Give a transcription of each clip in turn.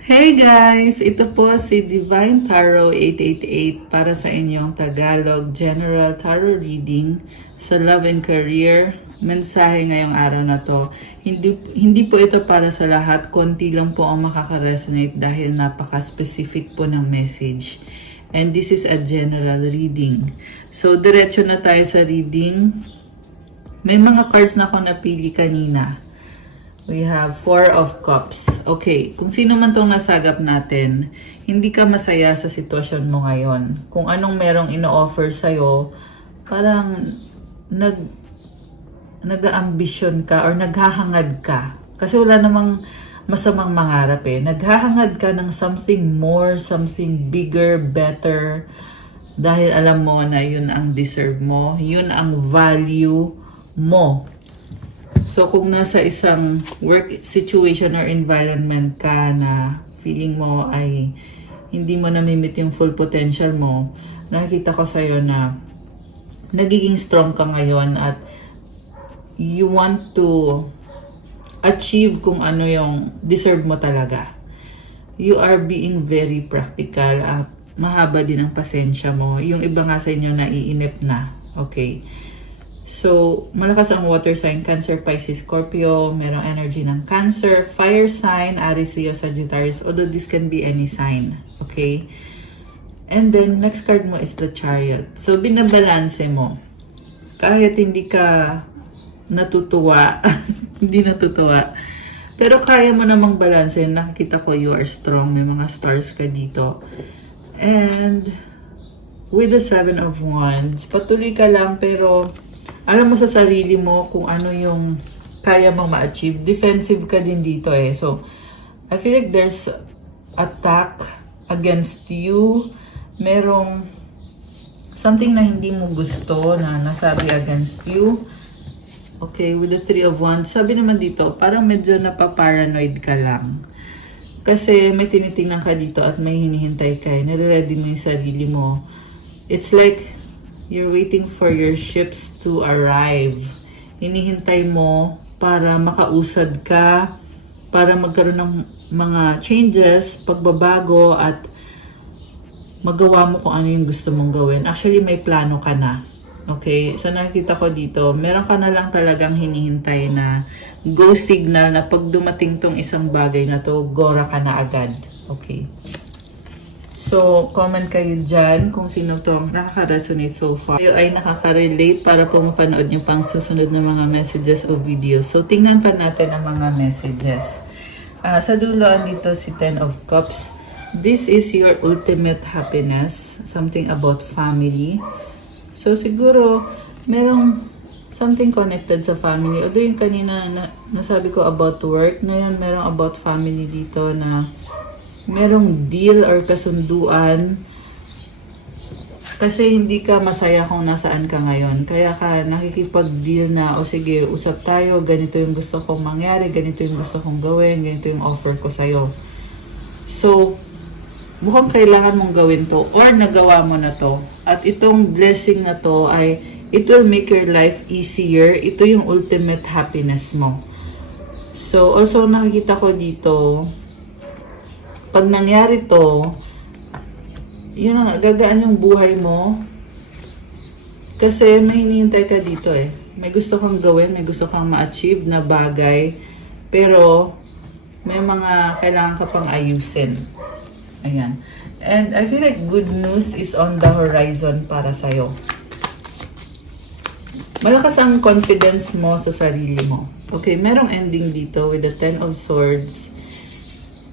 Hey guys! Ito po si Divine Tarot 888 para sa inyong Tagalog General Tarot Reading sa Love and Career. Mensahe ngayong araw na to. Hindi po ito para sa lahat. Konti lang po ang makaka-resonate dahil napaka-specific po ng message. And this is a general reading. So, diretso na tayo sa reading. May mga cards na ako napili kanina. We have 4 of Cups. Okay, kung sino man tong nasagap natin, hindi ka masaya sa sitwasyon mo ngayon. Kung anong merong ino-offer sa'yo, parang nag-ambisyon ka or naghahangad ka. Kasi wala namang masamang mangarap eh. Naghahangad ka ng something more, something bigger, better. Dahil alam mo na yun ang deserve mo, yun ang value mo. So, kung nasa isang work situation or environment ka na feeling mo ay hindi mo namimit yung full potential mo, nakikita ko sa'yo na nagiging strong ka ngayon at you want to achieve kung ano yung deserve mo talaga. You are being very practical at mahaba din ang pasensya mo. Yung iba nga sa inyo naiinip na. Okay? So, malakas ang water sign, Cancer, Pisces, Scorpio, merong energy ng Cancer, fire sign, Aries, Leo, Sagittarius, although this can be any sign, okay? And then, next card mo is the Chariot. So, binabalanse mo. Kahit hindi ka natutuwa, hindi natutuwa, pero kaya mo namang balanse. Nakikita ko you are strong, may mga stars ka dito. And, with the 7 of Wands, patuloy ka lang pero alam mo sa sarili mo kung ano yung kaya mong ma-achieve. Defensive ka din dito eh. So, I feel like there's attack against you. Merong something na hindi mo gusto na nasabi against you. Okay, with the 3 of Wands, sabi naman dito, parang medyo napaparanoid ka lang. Kasi may tinitingnan ka dito at may hinihintay ka eh. Nare-ready mo yung sarili mo. It's like you're waiting for your ships to arrive. Hinihintay mo para makausad ka, para magkaroon ng mga changes, pagbabago, at magawa mo kung ano yung gusto mong gawin. Actually, may plano ka na. Okay? So, nakikita ko dito, meron ka na lang talagang hinihintay na go signal na pag dumating tong isang bagay na to, gora ka na agad. Okay? So, comment kayo dyan kung sino tong nakaka-resonate so far. Kayo ay nakaka-relate para po mapanood nyo pang susunod na mga messages o videos. So, tingnan pa natin ang mga messages. Sa dulo, dito si 10 of Cups. This is your ultimate happiness. Something about family. So, siguro, merong something connected sa family. Although yung kanina nasabi ko about work, ngayon merong about family dito na merong deal or kasunduan kasi hindi ka masaya kung nasaan ka ngayon. Kaya ka nakikipag-deal na, o sige, usap tayo, ganito yung gusto kong mangyari, ganito yung gusto kong gawin, ganito yung offer ko sa'yo. So, mukhang kailangan mong gawin to or nagawa mo na to. At itong blessing na to ay, it will make your life easier. Ito yung ultimate happiness mo. So, also nakikita ko dito, pag nangyari to, yun na, gagaan yung buhay mo. Kasi may hinihintay ka dito eh. May gusto kang gawin, may gusto kang ma-achieve na bagay. Pero, may mga kailangan ka pang ayusin. Ayan. And I feel like good news is on the horizon para sa'yo. Malakas ang confidence mo sa sarili mo. Okay, merong ending dito with the 10 of Swords.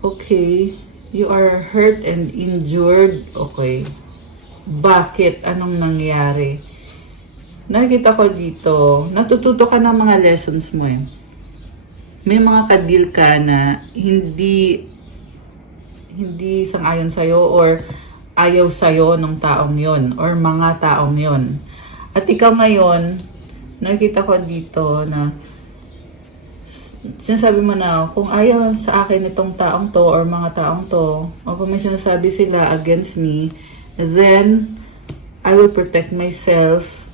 Okay. You are hurt and injured. Okay. Bakit? Anong nangyari? Nakikita ko dito, natututo ka ng mga lessons mo eh. May mga ka-deal ka na hindi sang-ayon sa'yo or ayaw sa'yo ng taong yon or mga taong yon. At ikaw ngayon, nakikita ko dito na sinasabi mo na, kung ayaw sa akin itong taong to or mga taong to, o kung may sinasabi sila against me, then I will protect myself,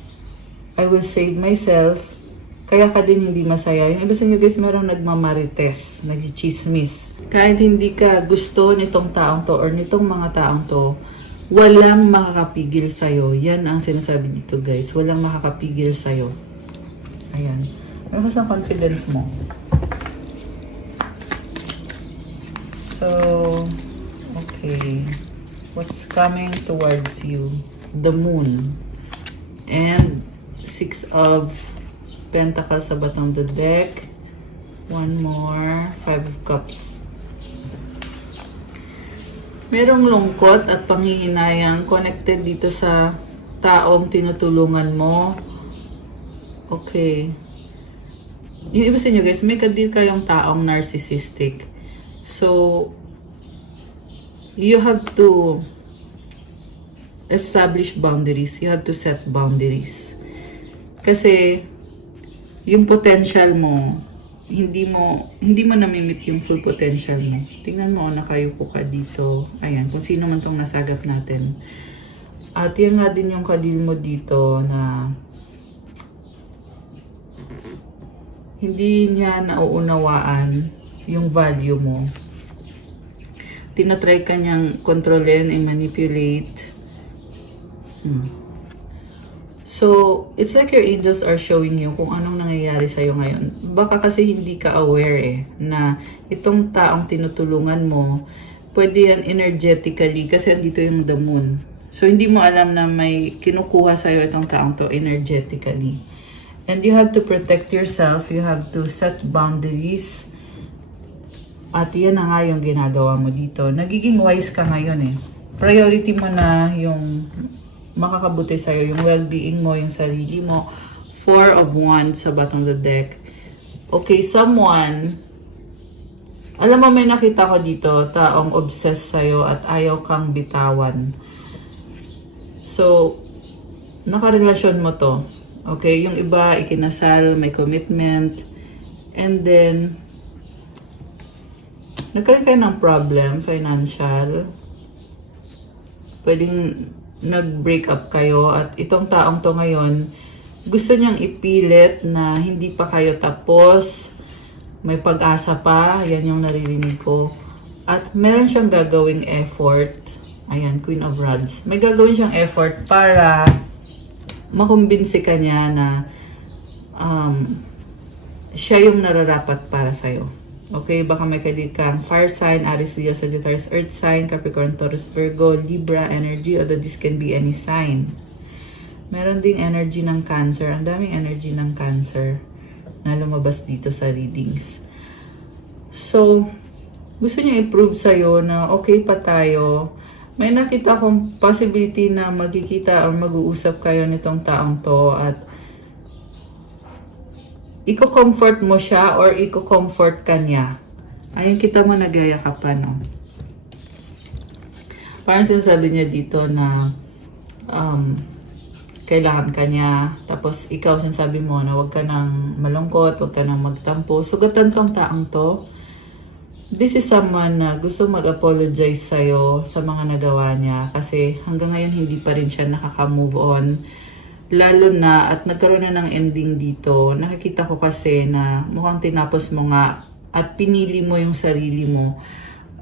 I will save myself, kaya ka din hindi masaya. Yung iba sa inyo guys, merong nagmamarites, nagchichismis. Kahit hindi ka gusto nitong taong to or nitong mga taong to, walang makakapigil sa'yo. Yan ang sinasabi dito guys. Walang makakapigil sa'yo. Ayan. Ano sa confidence mo? So, okay. What's coming towards you? The moon. And 6 of Pentacles sa bottom of the deck. One more. 5 of Cups. Merong lungkot at panghihinayang connected dito sa taong tinutulungan mo. Okay. Yung iba sa inyo guys, may kadil kayong taong narcissistic. So, you have to establish boundaries. You have to set boundaries. Kasi, yung potential mo, hindi mo namimit yung full potential mo. Tingnan mo, nakayupo ka dito. Ayan, kung sino man tong nasagap natin. At yan nga din yung kadil mo dito na hindi niya nauunawaan yung value mo. Tinatry ka niyang kontrolin and manipulate. So, it's like your angels are showing you kung anong nangyayari sa'yo ngayon. Baka kasi hindi ka aware na itong taong tinutulungan mo, pwede yan energetically kasi andito yung the moon. So, hindi mo alam na may kinukuha sa'yo itong taong to energetically. And you have to protect yourself. You have to set boundaries. At yan na nga yung ginagawa mo dito. Nagiging wise ka ngayon eh. Priority mo na yung makakabuti sa'yo, yung well-being mo, yung sarili mo. 4 of Wands sa bottom of the deck. Okay, someone, alam mo may nakita ko dito, taong obsessed sa'yo at ayaw kang bitawan. So, nakarelasyon mo to. Okay, yung iba, ikinasal, may commitment, and then, nagkaroon kayo ng problem, financial, pwedeng nag-break up kayo at itong taong to ngayon gusto niyang ipilit na hindi pa kayo tapos, may pag-asa pa, yan yung naririnig ko, at meron siyang gagawing effort. Ayan, Queen of Rods, may gagawin siyang effort para makumbinsi ka niya na siya yung nararapat para sa'yo. Okay, baka may kadil kang fire sign, Aries, Leo, Sagittarius, Earth sign, Capricorn, Taurus, Virgo, Libra energy, although this can be any sign. Meron ding energy ng Cancer. Ang daming energy ng Cancer na lumabas dito sa readings. So, gusto niya i-prove sa'yo na okay pa tayo. May nakita akong possibility na magkikita o mag-uusap kayo nitong taong to at iko-comfort mo siya or iko-comfort ka niya. Ayun, kita mo nagaya ka pa, no? Parang sinasabi niya dito na kailangan ka niya. Tapos ikaw sinasabi mo na huwag ka nang malungkot, huwag ka nang magtampo. Sugatan tong taong to. This is someone na gusto mag-apologize sa'yo sa mga nagawa niya. Kasi hanggang ngayon hindi pa rin siya nakaka-move on. Lalo na, at nagkaroon na ng ending dito, nakikita ko kasi na mukhang tinapos mo nga at pinili mo yung sarili mo.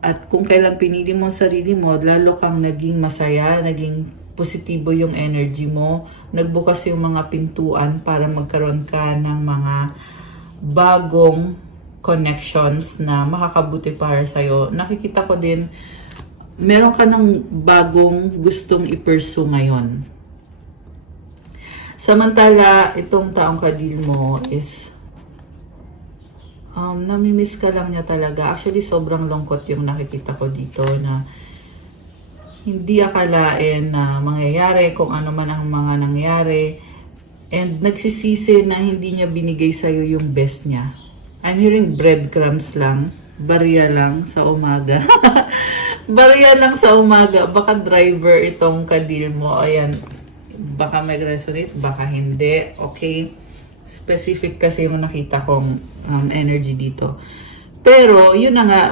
At kung kailan pinili mo ang sarili mo, lalo kang naging masaya, naging positibo yung energy mo. Nagbukas yung mga pintuan para magkaroon ka ng mga bagong connections na makakabuti para sa'yo. Nakikita ko din, meron ka ng bagong gustong i-pursue ngayon. Samantala, itong taong kadil mo is namimiss ka lang niya talaga. Actually, sobrang lungkot yung nakikita ko dito na hindi akalain na mangyayari kung ano man ang mga nangyari. And nagsisisi na hindi niya binigay sa'yo yung best niya. I'm hearing breadcrumbs lang. Barya lang sa umaga. Barya lang sa umaga. Baka driver itong kadil mo. Ayan. Baka mag-resonate, baka hindi. Okay? Specific kasi yung nakita kong energy dito. Pero, yun na nga,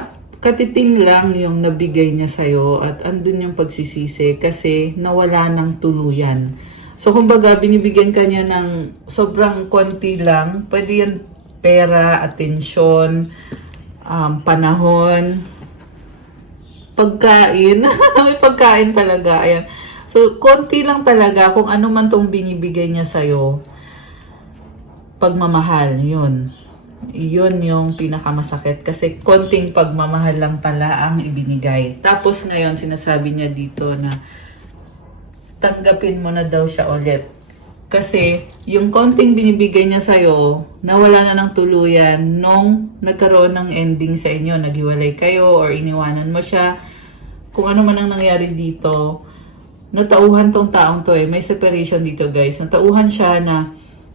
katiting lang yung nabigay niya sa'yo at andun yung pagsisisi kasi nawala ng tuluyan. So, kumbaga, binibigyan ka niya ng sobrang konti lang. Pwede yan pera, atensyon, panahon, pagkain. May pagkain talaga. Ayan. So, konti lang talaga kung ano man tong binibigay niya sa'yo. Pagmamahal, yun. Yun yung pinakamasakit. Kasi konting pagmamahal lang pala ang ibinigay. Tapos ngayon, sinasabi niya dito na tanggapin mo na daw siya ulit. Kasi yung konting binibigay niya sa'yo, nawala na ng tuluyan nung nagkaroon ng ending sa inyo. Naghiwalay kayo or iniwanan mo siya. Kung ano man ang nangyari dito, natauhan tong taong to eh. May separation dito guys. Natauhan siya na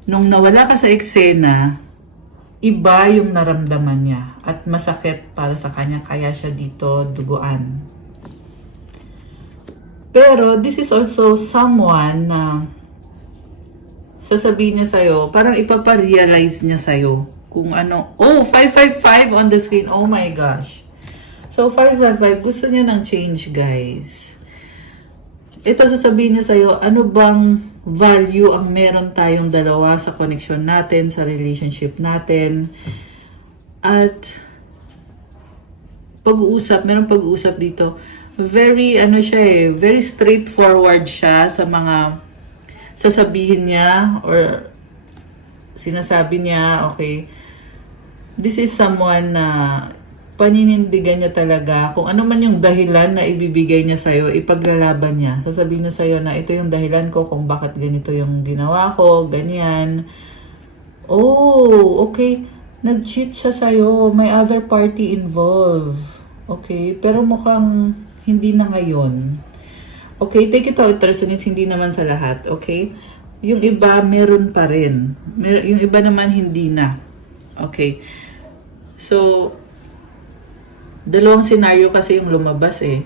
nung nawala ka sa eksena, iba yung naramdaman niya. At masakit para sa kanya. Kaya siya dito duguan. Pero, this is also someone na sasabihin niya sa'yo, parang ipaparealize niya sa'yo kung ano. Oh, 555 on the screen. Oh my gosh. So, 555, gusto niya ng change, guys. Ito, sasabihin niya sa'yo, ano bang value ang meron tayong dalawa sa connection natin, sa relationship natin. At, pag-uusap, meron pag-uusap dito. Very, very straightforward siya sa mga sasabihin niya or sinasabi niya, okay. This is someone na paninindigan niya talaga kung ano man yung dahilan na ibibigay niya sa'yo, ipaglalaban niya. Sasabihin niya sa'yo na ito yung dahilan ko kung bakit ganito yung ginawa ko, ganyan. Oh, okay. Nag-cheat siya sa'yo. May other party involved. Okay, pero mukhang hindi na ngayon. Okay, take it out, resonance, hindi naman sa lahat. Okay? Yung iba, meron pa rin. Yung iba naman, hindi na. Okay. So, dalawang scenario kasi yung lumabas eh.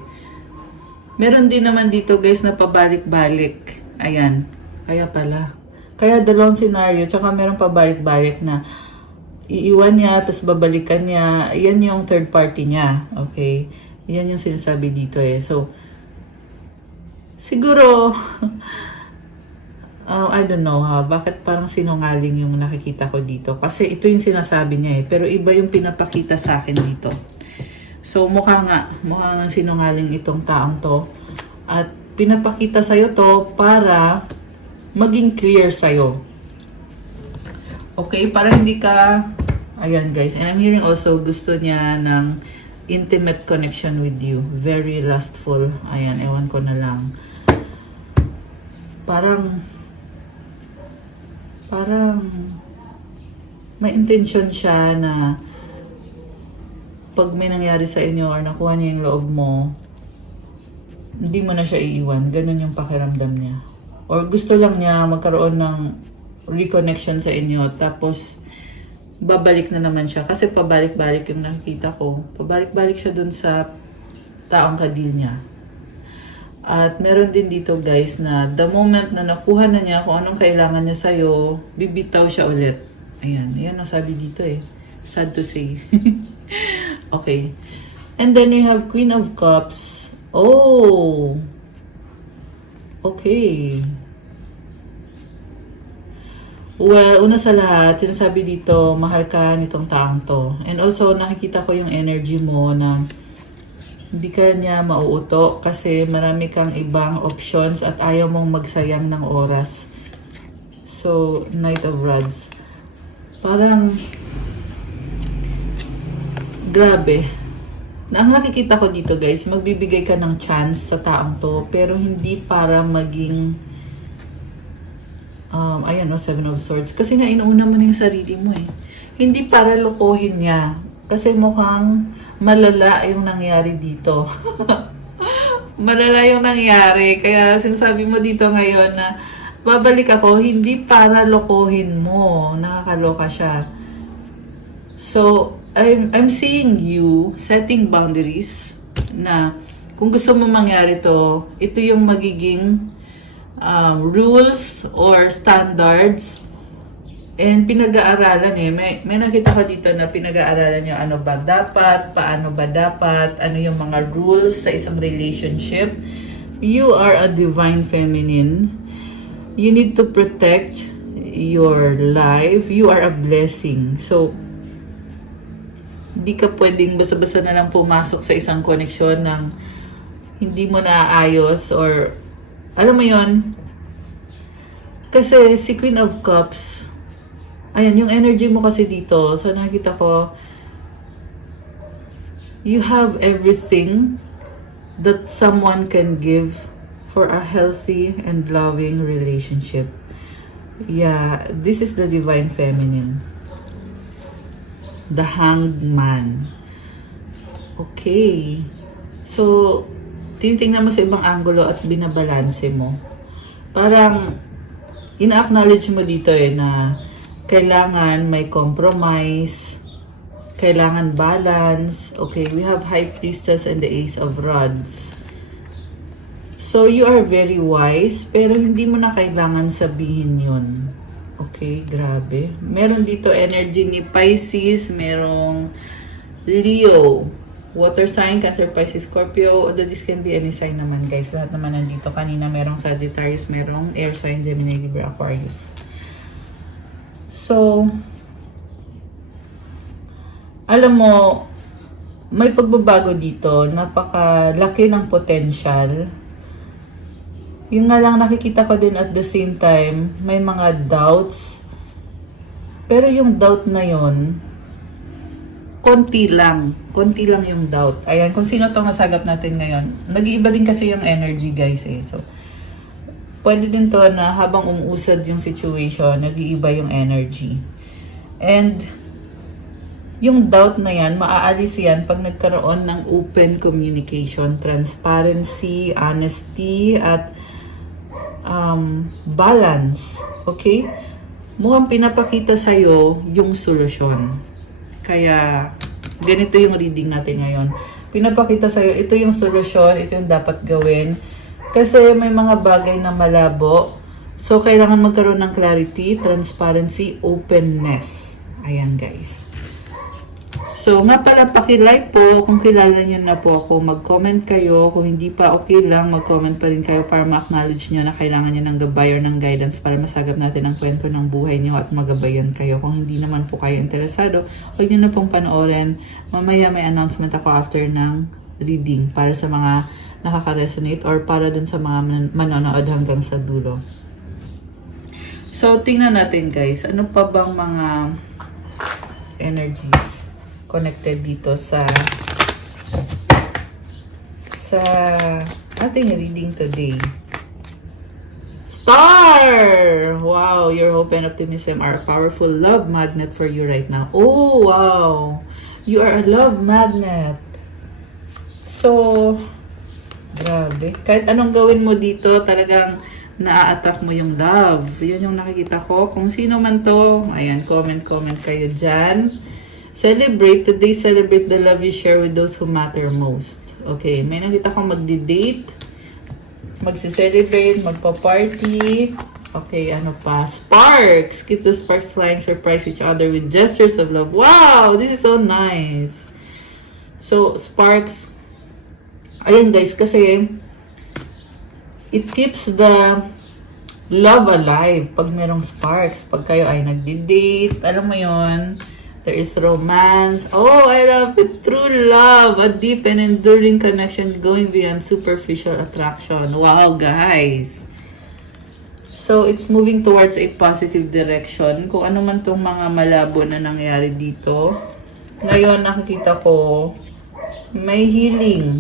Meron din naman dito guys na pabalik-balik. Ayan. Kaya pala. Kaya dalawang scenario, tsaka meron pabalik-balik na iiwan niya, tapos babalikan niya. Yan yung third party niya. Okay? Yan yung sinasabi dito eh. So, siguro, I don't know ha, bakit parang sinungaling yung nakikita ko dito. Kasi ito yung sinasabi niya eh. Pero iba yung pinapakita sa akin dito. So, mukha nga sinungaling itong taong to. At pinapakita sa'yo to para maging clear sa'yo. Okay, para hindi ka, ayan guys, and I'm hearing also gusto niya ng intimate connection with you. Very lustful. Ayan, ewan ko na lang. Parang may intention siya na pag may nangyari sa inyo or nakuha niya yung loob mo, hindi mo na siya iiwan. Ganun yung pakiramdam niya. Or gusto lang niya magkaroon ng reconnection sa inyo. Tapos, babalik na naman siya. Kasi pabalik-balik yung nakikita ko. Pabalik-balik siya dun sa taong kadil niya. At meron din dito guys na the moment na nakuha na niya kung anong kailangan niya sa'yo, bibitaw siya ulit. Ayan. Ayan ang sabi dito eh. Sad to say. Okay. And then we have Queen of Cups. Oh! Okay. Well, una sa lahat, sinasabi dito, mahal ka nitong taong to. And also, nakikita ko yung energy mo na hindi ka niya mauuto kasi marami kang ibang options at ayaw mong magsayang ng oras. So, Knight of Rods. Parang, grabe. Ang nakikita ko dito guys, magbibigay ka ng chance sa taong to, pero hindi para maging ayan, 7 of Swords. Kasi nga, inuuna mo na yung sarili mo eh. Hindi para lokohin niya. Kasi mukhang malala yung nangyari dito. Malala yung nangyari. Kaya sinasabi mo dito ngayon na babalik ako, hindi para lokohin mo. Nakakaloka siya. So, I'm seeing you setting boundaries na kung gusto mo mangyari to, ito yung magiging rules or standards and pinag-aaralan eh. May nakita ko dito na pinag-aaralan yung ano ba dapat, paano ba dapat, ano yung mga rules sa isang relationship. You are a divine feminine. You need to protect your life. You are a blessing. So, di ka pwedeng basta-basta na lang pumasok sa isang koneksyon ng hindi mo naayos or alam mo yon. Kasi si Queen of Cups, ayan, yung energy mo kasi dito, so nakita ko, you have everything that someone can give for a healthy and loving relationship. Yeah, this is the Divine Feminine. The Hanged Man. Okay. So, tinitingnan mo sa ibang angulo at binabalanse mo. Parang, ina-acknowledge mo dito na kailangan may compromise, kailangan balance. Okay, we have High Priestess and the Ace of Rods. So, you are very wise, pero hindi mo na kailangan sabihin yun. Okay, grabe. Meron dito energy ni Pisces, merong Leo, Water sign, Cancer, Pisces, Scorpio. Although this can be any sign naman, guys. Lahat naman nandito. Kanina merong Sagittarius, merong Air sign, Gemini, Libra, Aquarius. So, alam mo, may pagbabago dito. Napakalaki ng potential. Yung nga lang nakikita ko din at the same time, may mga doubts. Pero yung doubt na yon, konti lang yung doubt. Ayan, kung sino tong nasagap natin ngayon. Nag-iiba din kasi yung energy, guys eh. So, pwede din to na habang umuusad yung situation, nag-iiba yung energy. And, yung doubt na yan, maaalis yan pag nagkaroon ng open communication, transparency, honesty, at balance. Okay? Mukhang pinapakita sa'yo yung solusyon. Kaya, ganito yung reading natin ngayon. Pinapakita sa'yo, ito yung solusyon, ito yung dapat gawin. Kasi may mga bagay na malabo. So, kailangan magkaroon ng clarity, transparency, openness. Ayan, guys. So, nga pala, paki-like po. Kung kilala niyo na po ako, mag-comment kayo. Kung hindi pa, okay lang, mag-comment pa rin kayo para ma-acknowledge niyo na kailangan niyo ng gabay or ng guidance para masagap natin ang kwento ng buhay niyo at magabayan kayo. Kung hindi naman po kayo interesado, huwag niyo na pong panoorin. Mamaya may announcement ako after ng reading para sa mga nakaka-resonate or para dun sa mga manonood hanggang sa dulo. So, tingnan natin, guys. Ano pa bang mga energies connected dito sa ating reading today. Star! Wow, your hope and optimism are a powerful love magnet for you right now. Oh, wow! You are a love magnet. So, grabe. Kahit anong gawin mo dito, talagang na-attack mo yung love. Yan yung nakikita ko. Kung sino man to, ayan, comment kayo dyan. Today celebrate the love you share with those who matter most. Okay, may nakita kong magdi-date, magsi-celebrate, magpa-party. Okay, ano pa? Sparks! Keep the sparks flying, surprise each other with gestures of love. Wow! This is so nice. So, sparks. Ayun guys, kasi it keeps the love alive pag merong sparks. Pag kayo ay nagdi-date, alam mo yon. There is romance. Oh, I love it. True love. A deep and enduring connection going beyond superficial attraction. Wow, guys. So, it's moving towards a positive direction. Kung ano man tong mga malabo na nangyari dito. Ngayon, nakikita ko, may healing.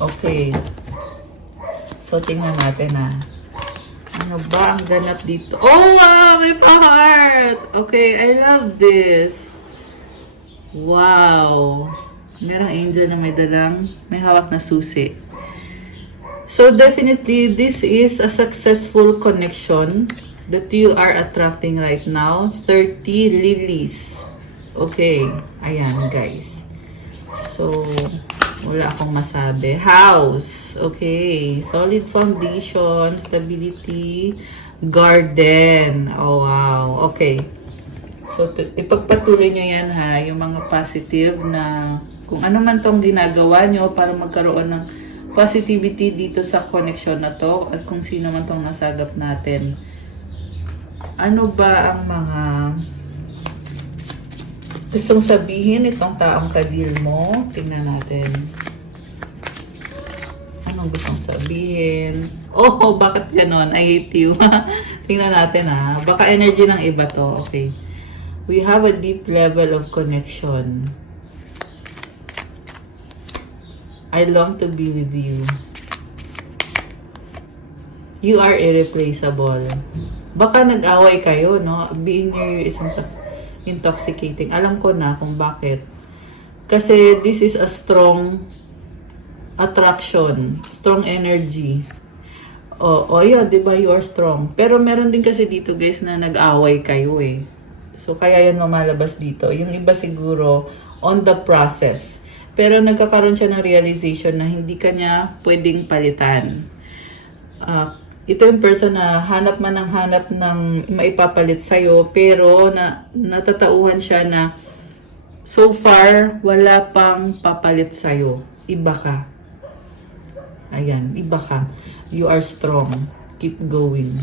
Okay. So, tingnan natin ano ba ang ganap dito? Oh, wow! May pa-heart! Okay, I love this. Wow! Merong angel na may hawak na susi. So, definitely, this is a successful connection that you are attracting right now. 30 lilies. Okay. Ayan, guys. So, wala akong masabi. House. Okay. Solid foundation, stability, garden. Oh, wow. Okay. So, ipagpatuloy nyo yan yung mga positive na kung ano man tong ginagawa nyo para magkaroon ng positivity dito sa connection na to at kung sino man tong nasagap natin. Ano ba ang mga gustong sabihin itong taong ka-deal mo? Tingnan natin. Anong gustong sabihin? Oh, bakit ganon? I hate you. Tingnan natin ha. Baka energy ng iba to. Okay. We have a deep level of connection. I long to be with you. You are irreplaceable. Baka nag-away kayo, no? Being near you is intoxicating. Alam ko na kung bakit. Kasi this is a strong attraction, strong energy. Yun, di ba? You are strong. Pero meron din kasi dito, guys, na nag-away kayo eh. So, kaya yan lumalabas dito. Yung iba siguro, on the process. Pero nagkakaroon siya ng realization na hindi kanya pwedeng palitan. Ito yung person na hanap man ng hanap ng maipapalit sa'yo, pero natatauhan siya na so far, wala pang papalit sa'yo. Iba ka. Ayan, iba ka. You are strong. Keep going.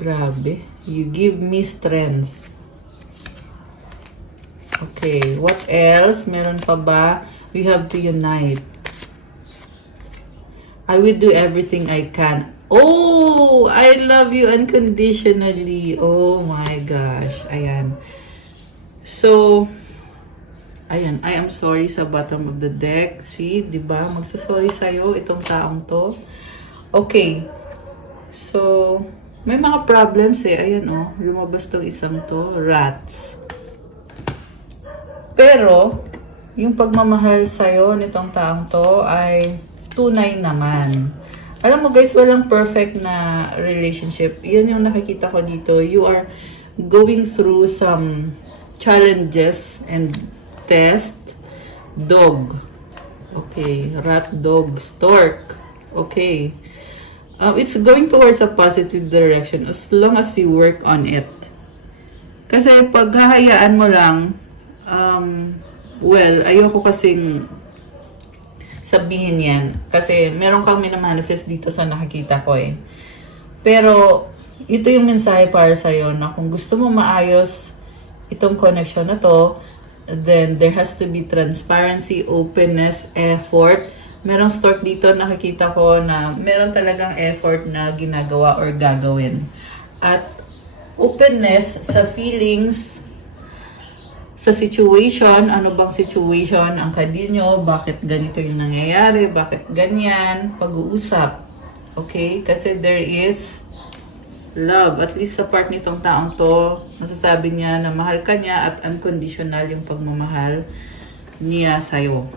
Grabe. You give me strength. Okay, what else? Meron pa ba? We have to unite. I will do everything I can. Oh, I love you unconditionally. Oh my gosh. Ayan. So, ayan, I am sorry sa bottom of the deck. See, di ba? Magsasorry sa'yo itong taong to. Okay. So, may mga problems eh. Ayan oh, lumabas tong isang to. Rats. Pero, yung pagmamahal sa'yo nitong taong to ay tunay naman. Alam mo guys, walang perfect na relationship. Yun yung nakikita ko dito. You are going through some challenges and test. Dog. Okay. Rat, dog, stork. Okay. It's going towards a positive direction as long as you work on it. Kasi pag hahayaan mo lang, well, ayoko kasing sabihin yan. Kasi meron kang minamanifest dito sa nakikita ko eh. Pero, ito yung mensahe para sa'yo na kung gusto mo maayos itong connection na to, then there has to be transparency, openness, effort. Merong stork dito nakikita ko na meron talagang effort na ginagawa or gagawin. At openness sa feelings, sa situation, ano bang situation ang kadil nyo, bakit ganito yung nangyayari, bakit ganyan, pag-uusap. Okay? Kasi there is love. At least sa part nitong taong to, masasabi niya na mahal ka niya at unconditional yung pagmamahal niya sa'yo.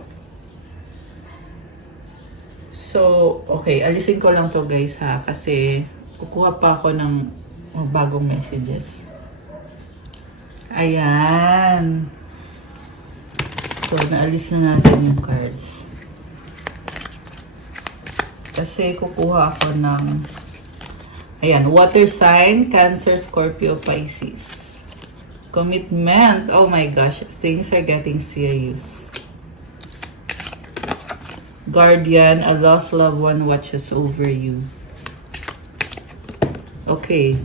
So, okay. Alisin ko lang to guys ha, kasi kukuha pa ako ng bagong messages. Ayan. So, naalis na natin yung cards. Kasi kukuha ako ng ayan, water sign, Cancer, Scorpio, Pisces. Commitment. Oh my gosh, things are getting serious. Guardian, a lost loved one watches over you. Okay.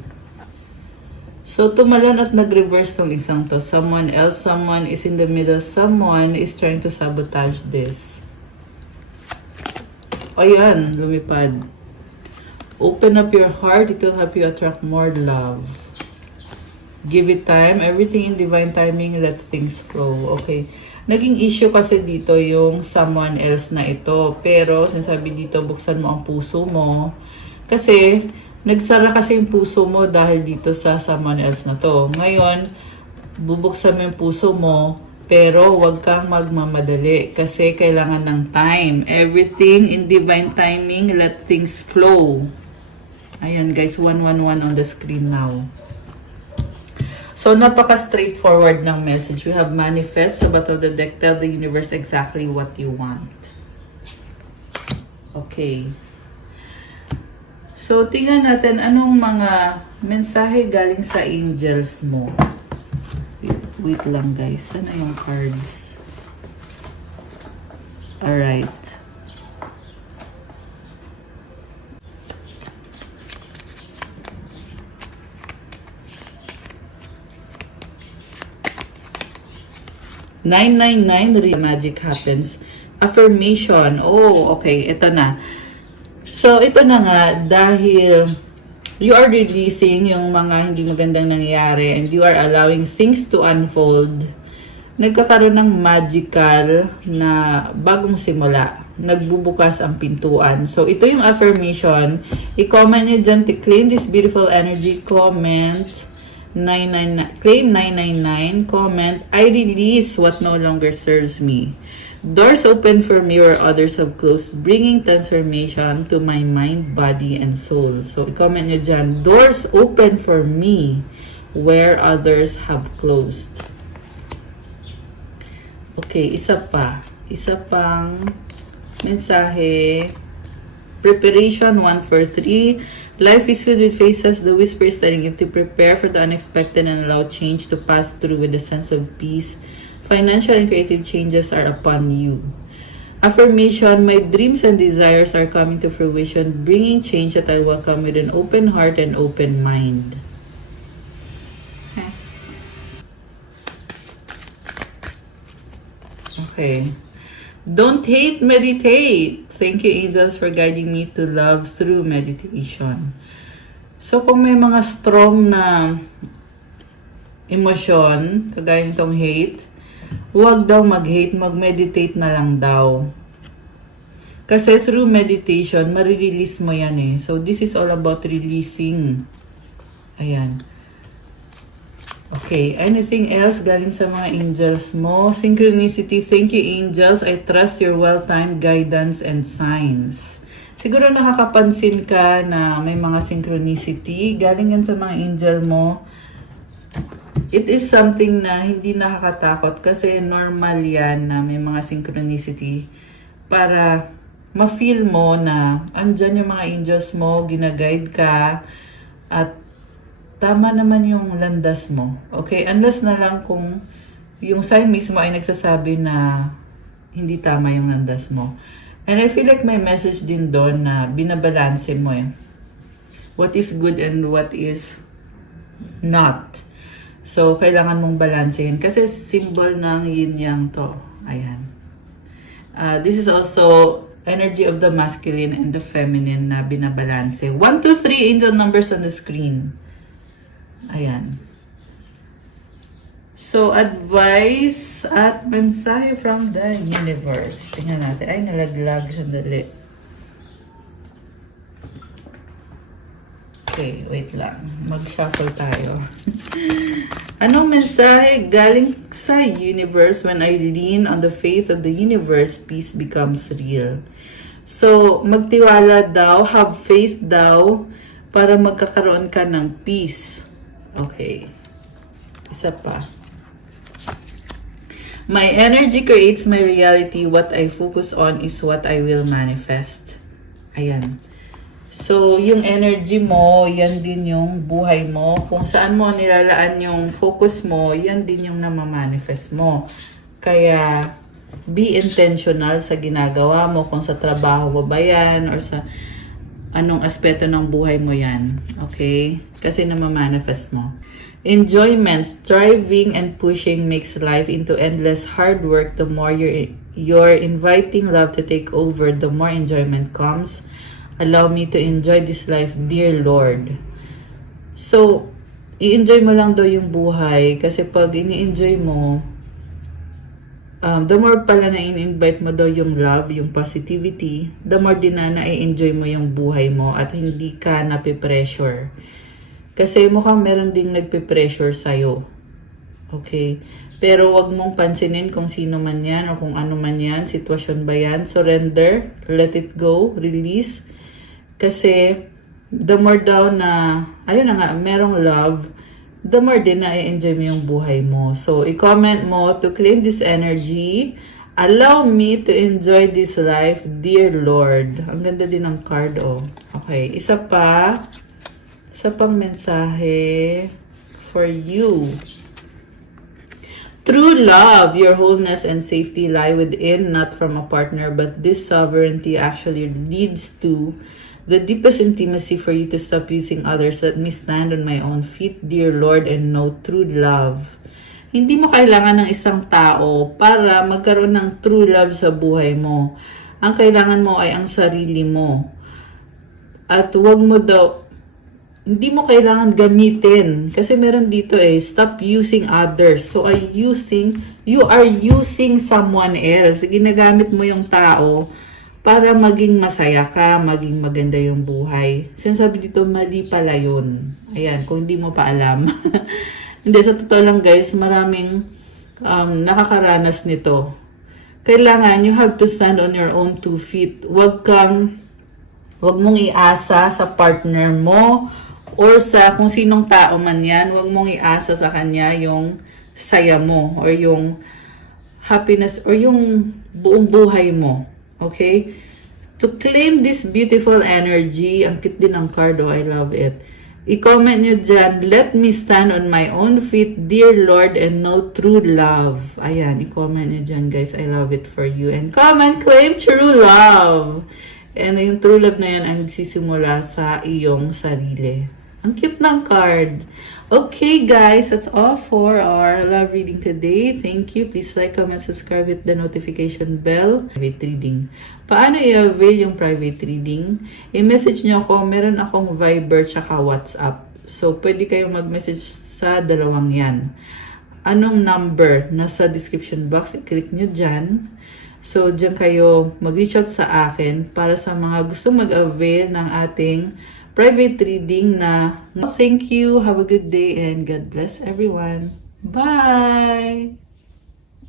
So, tumalan at nag-reverse tong isang to. Someone else, someone is in the middle. Someone is trying to sabotage this. Ayan, lumipad. Open up your heart. It will help you attract more love. Give it time. Everything in divine timing. Let things flow. Okay. Naging issue kasi dito yung someone else na ito. Pero, sinasabi dito, buksan mo ang puso mo. Kasi, nagsara kasi yung puso mo dahil dito sa someone else na to. Ngayon, bubuksan mo yung puso mo, pero huwag kang magmamadali kasi kailangan ng time. Everything in divine timing, let things flow. Ayan guys, 111 on the screen now. So, napaka-straightforward ng message. We have manifest sa bottom of the deck. Tell the universe exactly what you want. Okay. So, tingnan natin anong mga mensahe galing sa angels mo. Wait lang guys. Sana yung cards? Alright. Nine, real magic happens. Affirmation. Oh, okay. Ito na. So, ito na nga, dahil you are releasing yung mga hindi magandang nangyayari and you are allowing things to unfold, nagkakaroon ng magical na bagong simula. Nagbubukas ang pintuan. So, ito yung affirmation. I-comment nyo dyan to claim this beautiful energy. Comment 999. Claim 999. Comment, I release what no longer serves me. Doors open for me where others have closed, bringing transformation to my mind, body, and soul. So, i-comment nyo dyan, doors open for me where others have closed. Okay, isa pa. Isa pang mensahe. Preparation 1 for 3. Life is filled with phases. The whisper is telling you to prepare for the unexpected and allow change to pass through with a sense of peace. Financial and creative changes are upon you. Affirmation, my dreams and desires are coming to fruition, bringing change that I welcome with an open heart and open mind. Okay. Don't hate, meditate. Thank you, angels, for guiding me to love through meditation. So, kung may mga strong na emosyon, kagaya nitong hate, huwag daw mag-hate, mag-meditate na lang daw. Kasi through meditation, marirelease mo yan eh. So, this is all about releasing. Ayan. Okay, anything else galing sa mga angels mo? Synchronicity, thank you angels. I trust your well-timed guidance and signs. Siguro nakakapansin ka na may mga synchronicity galing yan sa mga angel mo. It is something na hindi nakakatakot kasi normal yan na may mga synchronicity para ma-feel mo na andyan yung mga angels mo, ginaguide ka, at tama naman yung landas mo. Okay? Unless na lang kung yung sign mismo ay nagsasabi na hindi tama yung landas mo. And I feel like may message din doon na binabalanse mo eh. What is good and what is not. So, kailangan mong balansehin. Kasi symbol ng yin-yang to. Ayan. This is also energy of the masculine and the feminine na binabalanse. 1, 2, 3 angel numbers on the screen. Ayan. So, advice at mensahe from the universe. Tingnan natin. Ay, nalaglag. Sandali. Okay, wait lang. Mag-shuffle tayo. Anong mensahe galing sa universe when I lean on the faith of the universe, peace becomes real. So, magtiwala daw, have faith daw, para magkakaroon ka ng peace. Okay. Isa pa. My energy creates my reality. What I focus on is what I will manifest. Ayan. So, yung energy mo, yan din yung buhay mo. Kung saan mo nilalaan yung focus mo, yan din yung namamanifest mo. Kaya, be intentional sa ginagawa mo. Kung sa trabaho mo ba yan, or sa anong aspeto ng buhay mo yan. Okay? Kasi namamanifest mo. Enjoyment, striving and pushing makes life into endless hard work. The more you're inviting love to take over, the more enjoyment comes. Allow me to enjoy this life, dear Lord. So, i-enjoy mo lang daw yung buhay. Kasi pag ini-enjoy mo, the more pala na in-invite mo daw yung love, yung positivity, the more din na i-enjoy mo yung buhay mo at hindi ka napipressure. Kasi mukhang meron ding nagpipressure sa'yo. Okay? Pero wag mong pansinin kung sino man yan o kung ano man yan, sitwasyon ba yan. Surrender, let it go, release. Kasi the more daw na, ayun na nga, merong love, the more din na i-enjoy mo yung buhay mo. So, i-comment mo to claim this energy. Allow me to enjoy this life, dear Lord. Ang ganda din ng card, oh. Okay, isa pang mensahe for you. True love, your wholeness and safety lie within, not from a partner, but this sovereignty actually leads to the deepest intimacy for you to stop using others. Let me stand on my own feet, dear Lord, and know true love. Hindi mo kailangan ng isang tao para magkaroon ng true love sa buhay mo. Ang kailangan mo ay ang sarili mo. At huwag mo daw, hindi mo kailangan gamitin. Kasi meron dito stop using others. So, you are using someone else. Ginagamit mo yung tao para maging masaya ka, maging maganda yung buhay. Sinasabi dito, mali pala yun. Ayan, kung hindi mo pa alam. Hindi, sa totoo lang guys, maraming nakakaranas nito. Kailangan, you have to stand on your own 2 feet. Huwag mong iasa sa partner mo or sa kung sinong tao man yan. Huwag mong iasa sa kanya yung saya mo or yung happiness or yung buong buhay mo. Okay? To claim this beautiful energy, ang cute din ng card, I love it. I-comment nyo dyan, let me stand on my own feet, dear Lord, and know true love. Ayan, i-comment nyo dyan, guys. I love it for you. And comment, claim true love. And yung true love na yan ang nagsisimula sa iyong sarili. Ang cute ng card. Okay, guys, that's all for our love reading today. Thank you. Please like, comment, subscribe, hit the notification bell. Private reading. Paano i-avail yung private reading? I-message nyo ako. Meron akong Viber tsaka WhatsApp. So, pwede kayong mag-message sa dalawang yan. Anong number? Nasa description box. I-click nyo dyan. So, dyan kayo mag-reach out sa akin para sa mga gusto mag-avail ng ating private reading na thank you, have a good day, and God bless everyone. Bye!